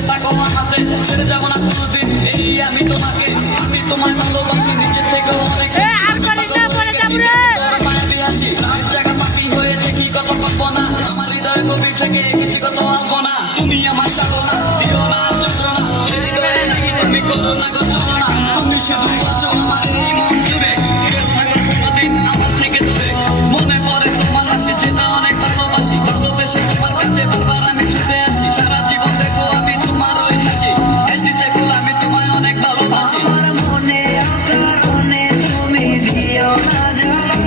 পাশে থাকো আমাতে, ছেড়ে যাবো না কোনোদিন এই আমি তোমাকে। আমি তোমায় ভালোবাসি নিজের থেকে অনেক মায়াবী হাসি, রাত জায়গা মাটি হয়েছে কি কত কল্পনা, আমার হৃদয় গভীর থেকে এঁকেছি কত আলপনা। তুমি আমার সাধনা, দিও না যন্ত্রণা, হৃদয়ে নাকি তুমি করো না গো চলনা। তুমি শুধু আছো আমার এই মন জুড়ে, কেউ না গো কোনোদিন আমার থেকে দূরে। মনে পড়ে তোমার হাসি, যেটা অনেক ভালোবাসি, ভালোবেসে তোমার কাছে বারবার আমি ছুটে আসি। সারা জীবন দেখবো আমি তোমার ওই হাসি, এসডি চাইবো আমি তোমায় অনেক ভালোবাসি। আমার মনে কারণে তুমি দিও না জ্বালা,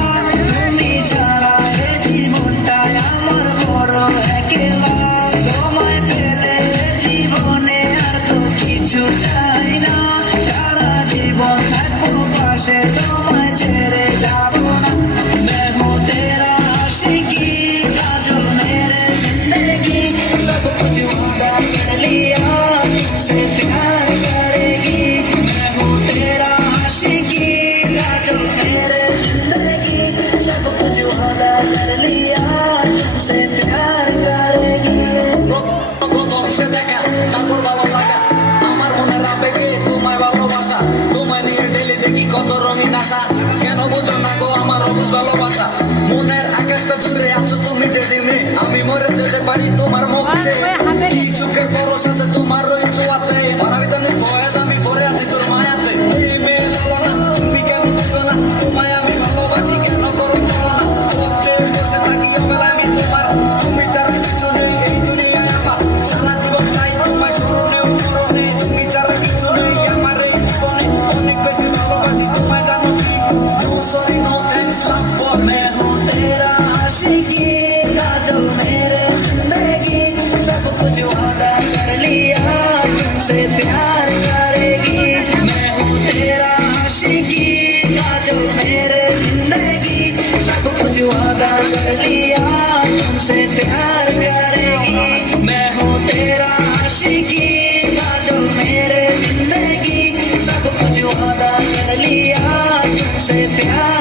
তুমি ছাড়া এই জীবনটাই আমার বড় একলা। তোমায় পেলে জীবনে আর তো কিছু চাই না, সারা জীবন থাকবো পাশে, তোমায় ছেড়ে যাবো না। मैं हूँ तेरा आशिकी, काजल मेरे जिंदगी, सब कुछ वादा कर लिया, तुमसे प्यार करेगी। मैं हूँ तेरा आशिकी, काजल मेरे जिंदगी, सब कुछ वादा कर लिया, तुमसे प्यार करेगी। প্রথম সে দেখা তারপর ভালো লাগা, আমার মনের আবেগে তোমায় ভালোবাসা। তোমায় নিয়ে ডেলি দেখি কত রঙিন আশা, কেন বোঝো না গো আমার অবুঝ ভালোবাসা। মনের আকাশটা জুড়ে আছো তুমি যেদিনে, আমি মরে যেতে পারি তোমার মুখ চেয়ে। কি চোখের পরশ আছে তোমার ওই ছোঁয়াতে, পারাবিতানের বয়স আমি ভরে আছি তোর মায়াতে। এই মেয়ে বলো না তুমি কেন বুঝো না, তোমায় আমি ভালোবাসি কেন করো চলো না। পথে বসে থাকি অবেলা আমি তোমার, তুমি ছাড়া কিছু নেই এই দুনিয়ায় আমার। সারা জীবন চাই তোমায় স্মরণেও স্মরণে, তুমি ছাড়া কিছু নেই আমার এই জীবনে। অনেক বেশি ভালোবাসি তোমায় জানো কি, no sorry no thanks love for. मैं हूँ तेरा आशिकी, काजल मेरे जिंदगी, सब कुछ वादा कर लिया, तुमसे प्यार करेगी। मैं हूँ तेरा आशिकी, काजल मेरे जिंदगी, सब कुछ वादा कर लिया, तुमसे प्यार करेगी। मैं हूँ तेरा आशिकी, काजल मेरे जिंदगी, सब कुछ वादा कर लिया, तुमसे प्यार